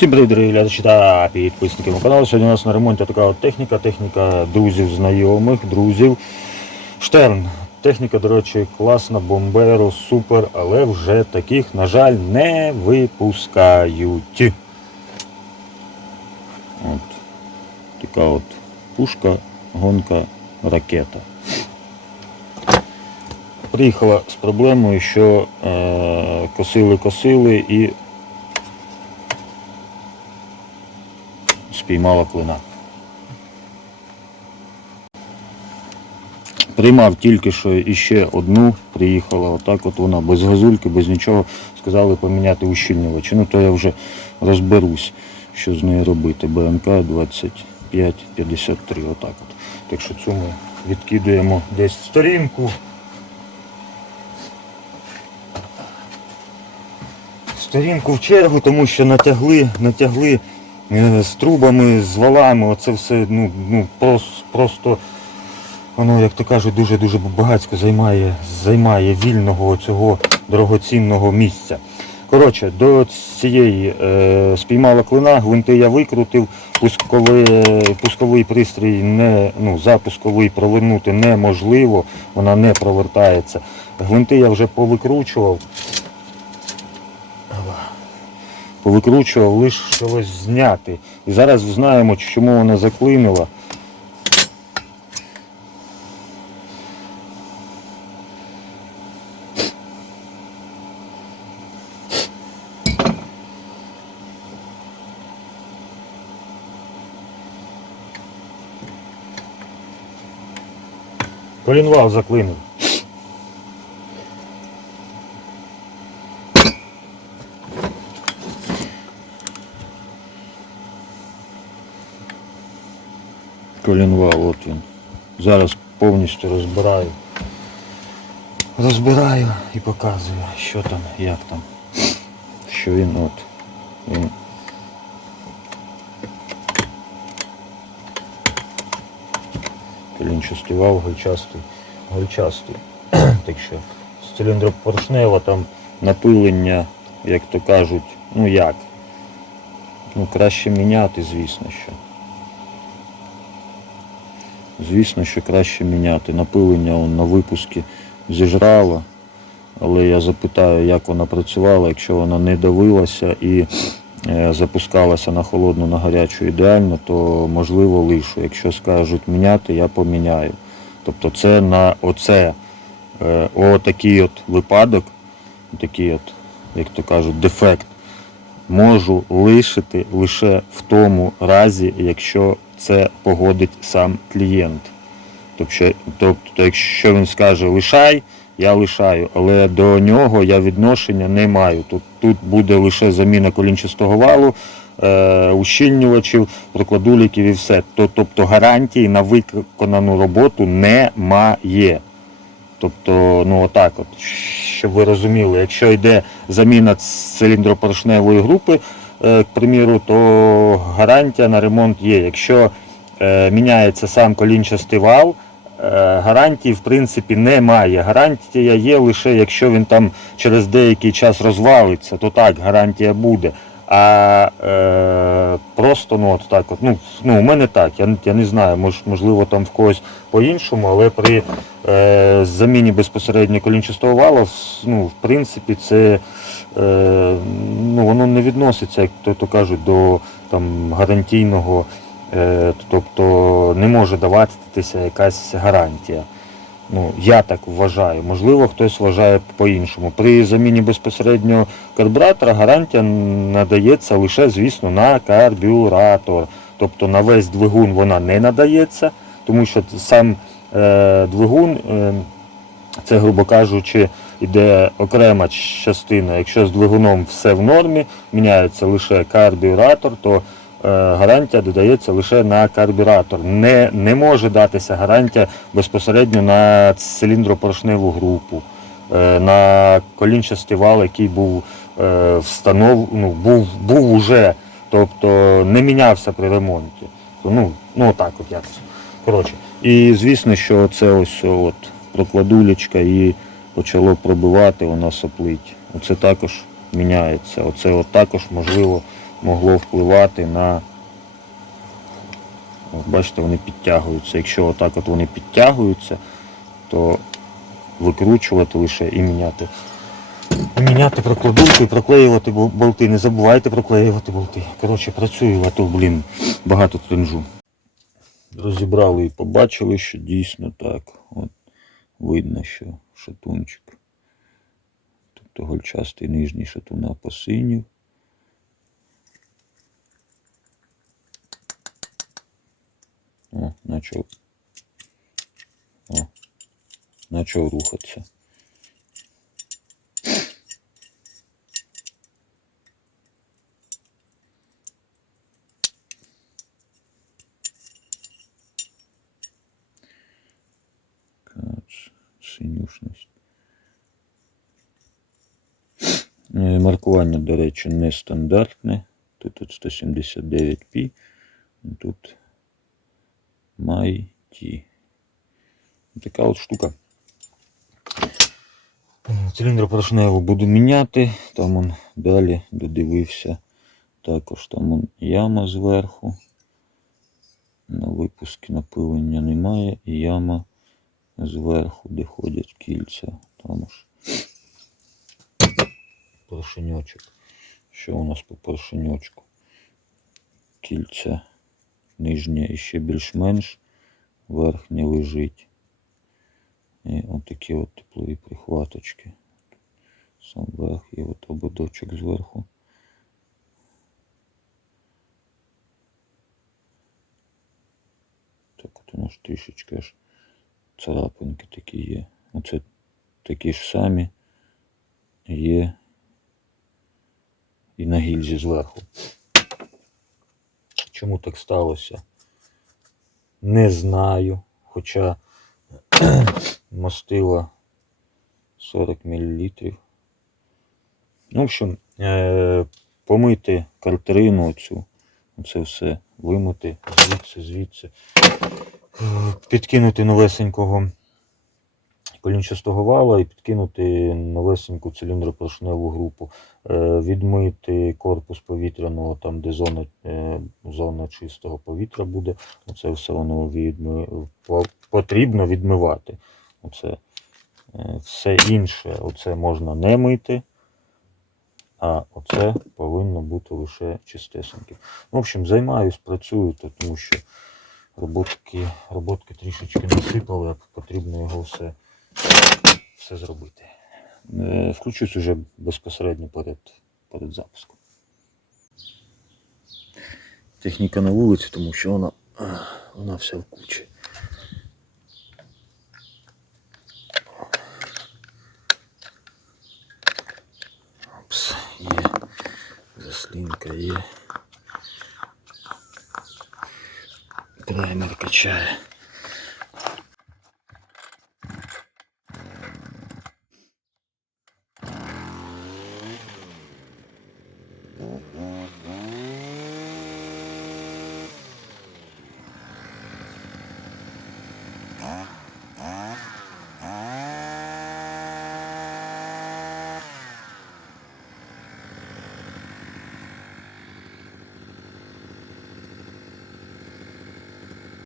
Всім привіт, дорогі глядачі та підписники мого каналу. Сьогодні у нас на ремонті така от техніка, техніка друзів, знайомих, друзів. Штерн. Техніка, до речі, класна, бомберо, супер, але вже таких, на жаль, не випускають. От. Така от пушка, гонка, ракета. Приїхала з проблемою, що е, косили-косили і спіймала клина. Приймав тільки що іще одну, приїхала, отак от вона, без газульки, без нічого. Сказали поміняти ущільнювач. Ну то я вже розберусь, що з нею робити. БМК 2553, отак от. Так що цю ми відкидуємо десь сторінку. Сторінку в чергу, тому що натягли, натягли з трубами, з валами, оце все ну, ну, прос- просто, воно, як то кажуть, дуже-дуже багатько займає, займає вільного цього дорогоцінного місця. Коротше, до цієї е, спіймала клина, гвинти я викрутив, пусковий, пусковий пристрій не, ну, запусковий провернути неможливо, вона не провертається. Гвинти я вже повикручував. Повикручував, лишилось зняти. І зараз знаємо, чому вона заклинила. Колінвал заклинив. Колінвал, от він. Зараз повністю розбираю. Розбираю і показую, що там, як там. Що він от. Він. Колінчастий вал, гольчастий, гольчастий. так що з циліндропоршнева там напилення, як то кажуть, ну як. Ну краще міняти, звісно що. Звісно, що краще міняти. Напилення он на випуску зіжрало, але я запитаю, як вона працювала, якщо вона не давилася і е, запускалася на холодну, на гарячу ідеально, то можливо лишу. Якщо скажуть міняти, я поміняю. Тобто це на оце, е, отакий от випадок, такий от, як то кажуть, дефект, можу лишити лише в тому разі, якщо це погодить сам клієнт. Тобто, тобто, якщо він скаже лишай, я лишаю, але до нього я відношення не маю. Тут, тут буде лише заміна колінчастого валу, е, ущільнювачів, прокладуліків і все. То- Тобто гарантії на виконану роботу немає. Тобто, ну отак, от, щоб ви розуміли, якщо йде заміна циліндропоршневої групи, е, к приміру, то гарантія на ремонт є. Якщо е, міняється сам колінчастий вал, е, гарантії в принципі немає. Гарантія є лише якщо він там через деякий час розвалиться, то так, гарантія буде. А е, просто ну от так, от, ну, ну у мене так, я, я не знаю, мож, можливо там в когось по-іншому, але при е, заміні безпосередньо колінчастого вала, ну, в принципі, це е, ну, воно не відноситься, як то, то кажуть, до там, гарантійного, е, тобто не може даватися якась гарантія. Ну, я так вважаю. Можливо, хтось вважає по-іншому. При заміні безпосередньо карбюратора гарантія надається лише, звісно, на карбюратор. Тобто на весь двигун вона не надається, тому що сам е, двигун, е, це, грубо кажучи, іде окрема частина. Якщо з двигуном все в нормі, міняється лише карбюратор, то гарантія додається лише на карбюратор. Не, не може датися гарантія безпосередньо на циліндропоршневу групу, е, на колінчастий вал, який був е, встанов, ну, був, був уже, тобто не мінявся при ремонті. Ну, ну так от як. Коротше. І звісно, що це ось от прокладулечка і почало пробивати, вона соплить. Оце також міняється. Оце от також можливо могло впливати на. От бачите, вони підтягуються. Якщо отак от вони підтягуються, то викручувати лише і міняти. Міняти прокладунку і проклеювати болти. Не забувайте проклеювати болти. Коротше, працюю, а то, блін, багато тренжу. Розібрали і побачили, що дійсно так. От видно, що шатунчик. Тобто гольчастий нижній шатуна посинів. О, начав. О, начав рухатися. Кац, синюшність. Е, Маркування, до речі, нестандартне. Тут от 179p, тут Mighty. Така от штука. Циліндр поршневу буду міняти. Там он далі додивився. Також там он яма зверху. На випуску напилення немає. І яма зверху, де ходять кільця. Там ж поршеньочок. Що у нас по поршеньочку? Кільця нижнє і ще більш-менш, верхнє лежить. І отакі от теплові прихваточки. Сам верх і от ободочок зверху. Так от у нас трішечки аж царапинки такі є. Оце такі ж самі є і на гільзі зверху. Чому так сталося? Не знаю. Хоча мастила 40 мл. Ну, в общем, е- помити картерину цю, це все вимити звідси, звідси. Е, Підкинути новесенького колінчастого вала і підкинути новесеньку циліндропоршневу групу, Е, відмити корпус повітряного, там де зона, е, зона чистого повітря буде. Оце все воно відми... потрібно відмивати. Оце. Е, Все інше оце можна не мити, а оце повинно бути лише чистесеньке. В общем, займаюсь, працюю, тому що роботки, роботки трішечки насипали, потрібно його все, все зробити. Е, Включусь уже безпосередньо перед, перед запуском. Техніка на вулиці, тому що вона, вона вся в кучі. Опс, є. Заслінка є. Праймер качає.